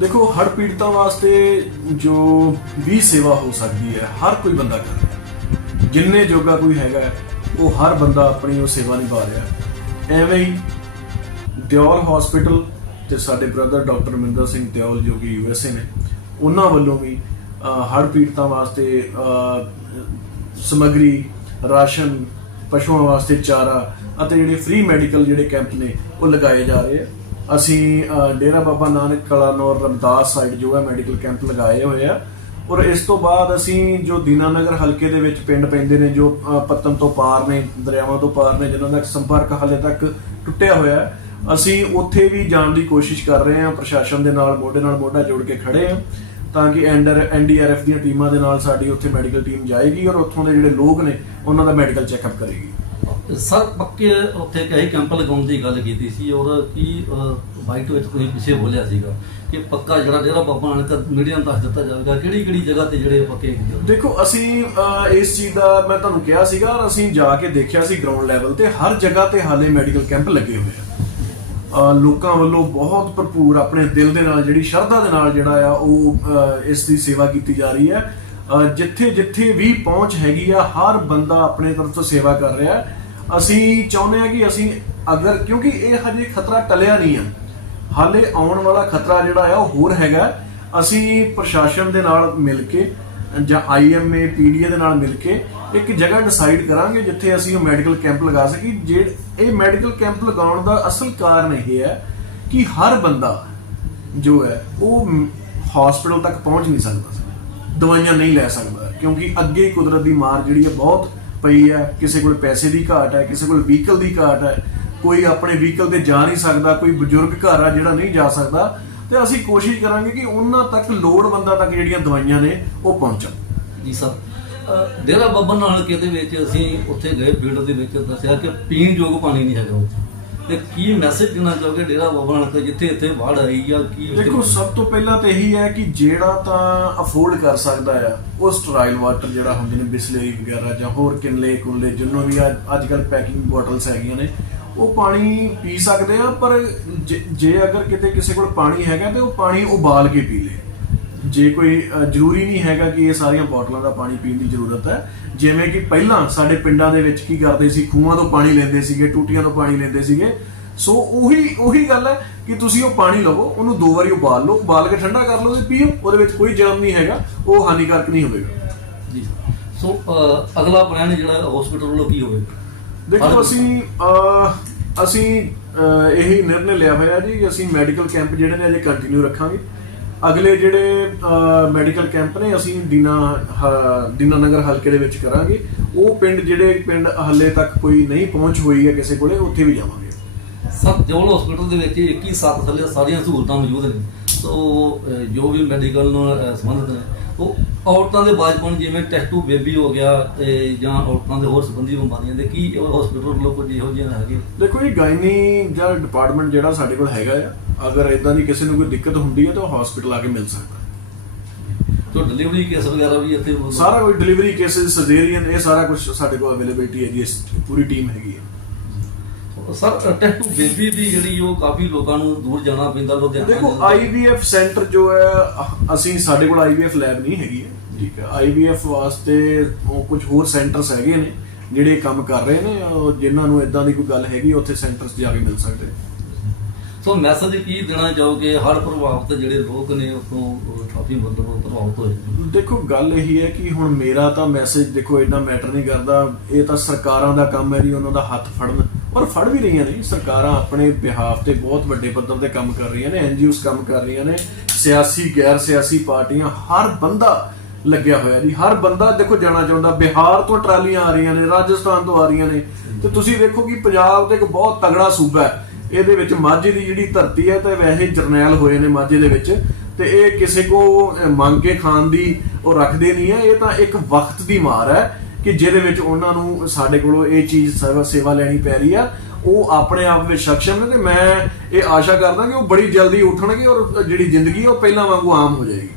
ਦੇਖੋ ਹੜ ਪੀੜਤਾਂ ਵਾਸਤੇ ਜੋ ਵੀ ਸੇਵਾ ਹੋ ਸਕਦੀ ਹੈ ਹਰ ਕੋਈ ਬੰਦਾ ਕਰ ਰਿਹਾ ਜਿੰਨੇ ਜੋਗਾ ਕੋਈ ਹੈਗਾ ਉਹ ਹਰ ਬੰਦਾ ਆਪਣੀ ਉਹ ਸੇਵਾ ਨਿਭਾ ਰਿਹਾ ਐਵੇਂ ਹੀ ਦਿਓਲ ਹਸਪੀਟਲ ਤੇ ਸਾਡੇ ਬ੍ਰਦਰ ਡਾਕਟਰ ਮਿੰਦਰ ਸਿੰਘ ਦਿਓਲ ਜੋ ਕਿ ਯੂਐਸਏ ਨੇ ਉਹਨਾਂ ਵੱਲੋਂ ਵੀ ਹੜ ਪੀੜਤਾਂ ਵਾਸਤੇ ਅਹ, ਸਮੱਗਰੀ ਰਾਸ਼ਨ ਪਸ਼ੂਆਂ ਵਾਸਤੇ ਚਾਰਾ ਅਤੇ ਜਿਹੜੇ ਫ੍ਰੀ ਮੈਡੀਕਲ ਜਿਹੜੇ ਕੈਂਪ ਨੇ ਉਹ ਲਗਾਏ ਜਾ ਰਹੇ ਆ। ਅਸੀਂ ਡੇਰਾ ਬਾਬਾ ਨਾਨਕ ਕਲਾਨੌਰ ਰਮਦਾਸ ਸਾਈਡ ਜੋ ਹੈ ਮੈਡੀਕਲ ਕੈਂਪ ਲਗਾਏ ਹੋਏ ਆ। ਔਰ ਇਸ ਤੋਂ ਬਾਅਦ ਅਸੀਂ ਜੋ ਦੀਨਾਨਗਰ ਹਲਕੇ ਦੇ ਵਿੱਚ ਪਿੰਡ ਪੈਂਦੇ ਨੇ ਜੋ ਅਹ, ਪੱਤਨ ਤੋਂ ਪਾਰ ਨੇ ਦਰਿਆਵਾਂ ਤੋਂ ਪਾਰ ਨੇ ਜਿਨ੍ਹਾਂ ਦਾ ਸੰਪਰਕ ਹਾਲੇ ਤੱਕ ਟੁੱਟਿਆ ਹੋਇਆ ਅਸੀਂ ਉੱਥੇ ਵੀ ਜਾਣ ਦੀ ਕੋਸ਼ਿਸ਼ ਕਰ ਰਹੇ ਹਾਂ ਪ੍ਰਸ਼ਾਸਨ ਦੇ ਨਾਲ ਮੋਢੇ ਨਾਲ ਮੋਢਾ ਜੋੜ ਕੇ ਖੜੇ ਹਾਂ ਤਾਂ ਕਿ ਐਂਡਰ ਐਨਡੀਆਰਐਫ ਦੀਆਂ ਟੀਮਾਂ ਦੇ ਨਾਲ ਸਾਡੀ ਉੱਥੇ ਮੈਡੀਕਲ ਟੀਮ ਜਾਏਗੀ ਔਰ ਉੱਥੋਂ ਦੇ ਜਿਹੜੇ ਲੋਕ ਨੇ ਉਹਨਾਂ ਦਾ ਮੈਡੀਕਲ ਚੈੱਕਅਪ ਕਰੇਗੀ। ਸਰ, ਪੱਕੇ ਉੱਥੇ ਕਈ ਕੈਂਪ ਲਗਾਉਣ ਦੀ ਗੱਲ ਕੀਤੀ ਸੀ ਔਰ ਕੀ ਵਾਈਟ ਵਿੱਚ ਤੁਸੀਂ ਪਿੱਛੇ ਬੋਲਿਆ ਸੀਗਾ ਕਿ ਪੱਕਾ ਜਿਹੜਾ ਡੇਰਾ ਬਾਬਾ ਨਾਨਕ ਮੀਡੀਆ ਨੂੰ ਦੱਸ ਦਿੱਤਾ ਜਾਵੇਗਾ, ਕਿਹੜੀ ਕਿਹੜੀ ਜਗ੍ਹਾ ਤੇ ਜਿਹੜੇ ਪੱਕੇ ਦੇਖੋ, ਅਸੀਂ ਇਸ ਚੀਜ਼ ਦਾ ਮੈਂ ਤੁਹਾਨੂੰ ਕਿਹਾ ਸੀਗਾ ਔਰ ਅਸੀਂ ਜਾ ਕੇ ਦੇਖਿਆ ਸੀ ਗਰਾਊਂਡ ਲੈਵਲ ਤੇ, ਹਰ ਜਗ੍ਹਾ ਤੇ ਹਾਲੇ ਮੈਡੀਕਲ ਕੈਂਪ ਲੱਗੇ ਹੋਏ ਆ। ਲੋਕਾਂ ਵੱਲੋਂ ਬਹੁਤ ਭਰਪੂਰ ਆਪਣੇ ਦਿਲ ਦੇ ਨਾਲ, ਜਿਹੜੀ ਸ਼ਰਧਾ ਦੇ ਨਾਲ ਜਿਹੜਾ ਆ, ਉਹ ਇਸ ਦੀ ਸੇਵਾ ਕੀਤੀ ਜਾ ਰਹੀ ਹੈ। ਜਿੱਥੇ ਜਿੱਥੇ ਵੀ ਪਹੁੰਚ ਹੈਗੀ ਆ, ਹਰ ਬੰਦਾ ਆਪਣੇ ਤਰਫ ਤੋਂ ਸੇਵਾ ਕਰ ਰਿਹਾ ਹੈ। ਅਸੀਂ ਚਾਹੁੰਦੇ ਆ ਕਿ ਅਸੀਂ ਅਗਰ, ਕਿਉਂਕਿ ਇਹ ਹਜੇ ਖਤਰਾ ਟਲਿਆ ਨਹੀਂ ਆ। ਹਾਲੇ ਆਉਣ ਵਾਲਾ ਖਤਰਾ ਜਿਹੜਾ ਆ, ਉਹ ਹੋਰ ਹੈਗਾ। ਅਸੀਂ ਪ੍ਰਸ਼ਾਸਨ ਦੇ ਨਾਲ ਮਿਲ ਕੇ ਜਾਂ ਆਈਐਮਏ ਪੀਡੀਏ ਦੇ ਨਾਲ ਮਿਲ ਕੇ ਇੱਕ ਜਗ੍ਹਾ ਡਿਸਾਈਡ ਕਰਾਂਗੇ ਜਿੱਥੇ ਅਸੀਂ ਉਹ ਮੈਡੀਕਲ ਕੈਂਪ ਲਗਾ ਸਕੀ ਜੇ ਇਹ ਮੈਡੀਕਲ ਕੈਂਪ ਲਗਾਉਣ ਦਾ ਅਸਲ ਕਾਰਨ ਇਹ ਹੈ ਕਿ ਹਰ ਬੰਦਾ ਜੋ ਹੈ, ਉਹ ਹਸਪੀਟਲ ਤੱਕ ਪਹੁੰਚ ਨਹੀਂ ਸਕਦਾ। ਦਵਾਈਆਂ ਨਹੀਂ ਲੈ ਸਕਦਾ, ਕਿਉਂਕਿ ਅੱਗੇ ਕੁਦਰਤ ਦੀ ਮਾਰ ਜਿਹੜੀ ਹੈ ਬਹੁਤ ਪਈ ਹੈ, ਕਿਸੇ ਕੋਲ ਪੈਸੇ ਦੀ ਘਾਟ ਹੈ, ਕਿਸੇ ਕੋਲ ਵਹੀਕਲ ਦੀ ਘਾਟ ਹੈ, ਕੋਈ ਆਪਣੇ ਵਹੀਕਲ ਤੇ ਜਾ ਨਹੀਂ ਸਕਦਾ, ਕੋਈ ਬਜ਼ੁਰਗ ਘਰ ਆ ਜਿਹੜਾ ਨਹੀਂ ਜਾ ਸਕਦਾ, ਤੇ ਅਸੀਂ ਕੋਸ਼ਿਸ਼ ਕਰਾਂਗੇ ਕਿ ਉਹਨਾਂ ਤੱਕ ਲੋੜਵੰਦਾਂ ਤੱਕ ਜਿਹੜੀਆਂ ਦਵਾਈਆਂ ਨੇ, ਉਹ ਪਹੁੰਚਣ। ਜੀ ਸਰ ਅਹ ਡੇਰਾ ਬਾਬਾ ਨਾਨਕ ਦੇ ਵਿੱਚ ਅਸੀਂ ਉੱਥੇ ਗਏ ਫੀਲਡ ਦੇ ਵਿੱਚ ਦੱਸਿਆ ਕਿ ਪੀਣ ਯੋਗ ਪਾਣੀ ਨਹੀਂ ਹੈਗਾ ਉੱਥੇ। ਤੇ ਕੀ ਮੈਸੇਜ ਦੇਣਾ ਚਾਹੋਗੇ ਡੇਰਾ ਬਾਬਾ ਨਾਨਕ ਜਿੱਥੇ ਇੱਥੇ ਬਾੜ ਆਈ ਆ, ਕੀ ਦੇਖੋ, ਸਭ ਤੋਂ ਪਹਿਲਾਂ ਤਾਂ ਇਹੀ ਹੈ ਕਿ ਜਿਹੜਾ ਤਾਂ ਅਫੋਰਡ ਕਰ ਸਕਦਾ ਆ, ਉਹ ਸਟਰਾਈਲ ਵਾਟਰ ਜਿਹੜਾ ਹੁੰਦੇ ਨੇ ਬਿਸਲਰੀ ਵਗੈਰਾ ਜਾਂ ਹੋਰ ਕਿਨਲੇ ਕੁਨਲੇ, ਜਿੰਨੋਂ ਵੀ ਅੱਜ ਕੱਲ ਪੈਕਿੰਗ ਬੋਟਲਸ ਹੈਗੀਆਂ ਨੇ, ਉਹ ਪਾਣੀ ਪੀ ਸਕਦੇ ਆ, ਪਰ ਜੇ- ਜੇ ਅਗਰ ਕਿਤੇ ਕਿਸੇ ਕੋਲ ਪਾਣੀ ਹੈਗਾ, ਤੇ ਉਹ ਪਾਣੀ ਉਬਾਲ ਕੇ ਪੀ ਲੇ। ਜੇ ਕੋਈ ਜ਼ਰੂਰੀ ਨਹੀਂ ਹੈਗਾ ਕਿ ਇਹ ਸਾਰੀਆਂ ਬੋਟਲਾਂ ਦਾ ਪਾਣੀ ਪੀਣ ਦੀ ਜ਼ਰੂਰਤ ਹੈ। ਜਿਵੇਂ ਕਿ ਪਹਿਲਾਂ ਸਾਡੇ ਪਿੰਡਾਂ ਦੇ ਵਿੱਚ ਕੀ ਕਰਦੇ ਸੀ ਖੂਹਾਂ ਤੋਂ ਪਾਣੀ ਲੈਂਦੇ ਸੀਗੇ ਟੂਟੀਆਂ ਤੋਂ ਪਾਣੀ ਲੈਂਦੇ ਸੀਗੇ। ਸੋ ਉਹੀ ਉਹੀ ਗੱਲ ਹੈ ਕਿ ਤੁਸੀਂ ਉਹ ਪਾਣੀ ਲਵੋ ਉਹਨੂੰ ਦੋ ਵਾਰੀ ਉਬਾਲ ਲਓ ਉਬਾਲ ਕੇ ਠੰਡਾ ਕਰ ਲਓ ਤੇ ਪੀਓ ਉਹਦੇ ਵਿੱਚ ਕੋਈ ਜਰਮ ਨਹੀਂ ਹੈਗਾ ਉਹ ਹਾਨੀਕਾਰਕ ਨਹੀਂ ਹੋਵੇਗਾ। ਜੀ। ਸੋ ਅਗਲਾ ਪਲਾਨ ਜਿਹੜਾ ਹਸਪੀਟਲ ਵੱਲੋਂ ਕੀ ਹੋਵੇਗਾ? ਦੇਖੋ ਅਸੀਂ ਅਸੀਂ ਇਹੀ ਨਿਰਣੇ ਲਿਆ ਹੋਇਆ ਜੀ ਕਿ ਅਸੀਂ ਮੈਡੀਕਲ ਕੈਂਪ ਜਿਹੜੇ ਨੇ ਅਜੇ ਕੰਟੀਨਿਊ ਰੱਖਾਂਗੇ। ਅਗਲੇ ਜਿਹੜੇ ਮੈਡੀਕਲ ਕੈਂਪ ਨੇ, ਅਸੀਂ ਦੀਨਾ ਦੀਨਾ ਨਗਰ ਹਲਕੇ ਦੇ ਵਿੱਚ ਕਰਾਂਗੇ। ਉਹ ਪਿੰਡ ਜਿਹੜੇ ਪਿੰਡ ਹੱਲੇ ਤੱਕ ਕੋਈ ਨਹੀਂ ਪਹੁੰਚ ਹੋਈ ਹੈ ਕਿਸੇ ਕੋਲੇ, ਉੱਥੇ ਵੀ ਜਾਵਾਂਗੇ। ਸਰ ਜੋਲ ਹਸਪੀਟਲ ਦੇ ਵਿੱਚ 21 ਸਾਲ ਥੱਲੇ ਸਾਰੀਆਂ ਸਹੂਲਤਾਂ ਮੌਜੂਦ ਨੇ। ਸੋ ਜੋ ਵੀ ਮੈਡੀਕਲ ਨਾਲ ਸੰਬੰਧਿਤ ਨੇ ਉਹ ਔਰਤਾਂ ਦੇ ਬਾਜਪਨ ਜਿਵੇਂ ਟੈਸਟੂ ਬੇਬੀ ਹੋ ਗਿਆ ਤੇ ਜਾਂ ਔਰਤਾਂ ਦੇ ਹੋਰ ਸੰਬੰਧੀ ਬਿਮਾਰੀਆਂ ਦੇ ਕੀ ਹਸਪੀਟਲ ਵੱਲੋਂ ਕੁਝ ਇਹੋ ਜਿਹੀਆਂ ਹੈਗੀਆਂ ਦੇਖੋ ਇਹ ਗਾਇਨੀ ਜਾਂ ਡਿਪਾਰਟਮੈਂਟ ਜਿਹੜਾ ਸਾਡੇ ਕੋਲ ਹੈਗਾ ਆ ਅਗਰ ਇਦਾਂ ਦੀ ਕਿਸੇ ਨੂੰ ਕੋਈ ਦਿੱਕਤ ਹੁੰਦੀ ਹੈ ਤਾਂ ਉਹ ਹਸਪੀਟਲ ਆ ਕੇ ਮਿਲ ਸਕਦਾ। ਸੋ ਡਿਲੀਵਰੀ ਕੇਸ ਵਗੈਰਾ ਵੀ ਇੱਥੇ ਸਾਰਾ ਕੋਈ ਡਿਲੀਵਰੀ ਕੇਸਿਸ ਸਰਜਰੀਅਨ ਇਹ ਸਾਰਾ ਕੁਝ ਸਾਡੇ ਕੋਲ ਅਵੇਲੇਬਿਲਟੀ ਹੈ ਜੀ ਇਸ ਪੂਰੀ ਟੀਮ ਹੈਗੀ ਹੈ ਸਰ ਟੈਸਟੂ ਬੇਬੀ ਦੀ ਜਿਹੜੀ ਉਹ ਕਾਫੀ ਲੋਕਾਂ ਨੂੰ ਦੂਰ ਜਾਣਾ ਪੈਂਦਾ ਲੁਧਿਆਣਾ ਦੇਖੋ। ਆਈਵੀਐਫ ਸੈਂਟਰ ਜੋ ਹੈ ਅਸੀਂ ਸਾਡੇ ਕੋਲ ਆਈਵੀਐਫ ਲੈਬ ਨਹੀਂ ਹੈਗੀ ਹੈ ਠੀਕ ਹੈ। ਆਈਵੀਐਫ ਵਾਸਤੇ ਕੁਝ ਹੋਰ ਸੈਂਟਰਸ ਹੈਗੇ ਨੇ ਜਿਹੜੇ ਕੰਮ ਕਰ ਰਹੇ ਨੇ ਜਿਨ੍ਹਾਂ ਨੂੰ ਇਦਾਂ ਦੀ ਕੋਈ ਗੱਲ ਹੈਗੀ ਉੱਥੇ ਸੈਂਟਰਸ ਜਾ ਕੇ ਮਿਲ ਸਕਦੇ ਸੋ ਮੈਸੇਜ ਕੀ ਦੇਣਾ ਚਾਹੋਗੇ? ਹੜ੍ਹ ਪ੍ਰਭਾਵਿਤ ਜਿਹੜੇ ਲੋਕ ਨੇ ਉਤੋਂ ਕਾਫੀ ਮਤਲਬ ਪ੍ਰਭਾਵਿਤ ਹੋਏ। ਦੇਖੋ ਗੱਲ ਇਹੀ ਹੈ ਕਿ ਹੁਣ ਮੇਰਾ ਤਾਂ ਮੈਸੇਜ ਦੇਖੋ ਇੰਨਾ ਮੈਟਰ ਨਹੀਂ ਕਰਦਾ। ਇਹ ਤਾਂ ਸਰਕਾਰਾਂ ਦਾ ਕੰਮ ਹੈ ਜੀ ਉਹਨਾਂ ਦਾ ਹੱਥ ਫੜਨ। ਔਰ ਫੜ ਵੀ ਰਹੀਆਂ ਨੇ, ਸਰਕਾਰਾਂ ਆਪਣੇ ਬਿਹਾਫ ਤੇ ਬਹੁਤ ਵੱਡੇ ਪੱਧਰ ਤੇ ਕੰਮ ਕਰ ਰਹੀਆਂ ਨੇ ਐਨਜੀਓਸ ਕੰਮ ਕਰ ਰਹੀਆਂ ਨੇ, ਸਿਆਸੀ ਗੈਰ ਸਿਆਸੀ ਪਾਰਟੀਆਂ, ਹਰ ਬੰਦਾ ਲੱਗਿਆ ਹੋਇਆ ਜੀ, ਹਰ ਬੰਦਾ ਦੇਖੋ ਜਾਣਾ ਚਾਹੁੰਦਾ, ਬਿਹਾਰ ਤੋਂ ਟਰਾਲੀਆਂ ਆ ਰਹੀਆਂ ਨੇ, ਰਾਜਸਥਾਨ ਤੋਂ ਆ ਰਹੀਆਂ ਨੇ, ਤੇ ਤੁਸੀਂ ਦੇਖੋ ਕਿ ਪੰਜਾਬ ਤੇ ਇੱਕ ਬਹੁਤ ਤਗੜਾ ਸੂਬਾ ਹੈ, ਇਹਦੇ ਵਿੱਚ ਮਾਝੇ ਦੀ ਜਿਹੜੀ ਧਰਤੀ ਹੈ ਤੇ ਵੈਸੇ ਜਰਨੈਲ ਹੋਏ ਨੇ ਮਾਝੇ ਦੇ ਵਿੱਚ, ਤੇ ਇਹ ਕਿਸੇ ਕੋ ਮੰਗ ਕੇ ਖਾਣ ਦੀ ਉਹ ਰੱਖਦੇ ਨਹੀਂ ਹੈ, ਇਹ ਤਾਂ ਇੱਕ ਵਕਤ ਦੀ ਮਾਰ ਹੈ ਕਿ ਜਿਹਦੇ ਵਿੱਚ ਉਹਨਾਂ ਨੂੰ ਸਾਡੇ ਕੋਲੋਂ ਇਹ ਚੀਜ਼ ਸੇਵਾ ਸੇਵਾ ਲੈਣੀ ਪੈ ਰਹੀ ਆ, ਉਹ ਆਪਣੇ ਆਪ ਵਿੱਚ ਸક્ષਮ ਨੇ ਤੇ ਮੈਂ ਇਹ ਆਸ਼ਾ ਕਰਦਾ ਕਿ ਉਹ ਬੜੀ ਜਲਦੀ ਉੱਠਣਗੇ ਔਰ ਜਿਹੜੀ ਜ਼ਿੰਦਗੀ ਉਹ ਪਹਿਲਾਂ ਵਾਂਗੂ ਆਮ ਹੋ ਜਾਏਗੀ।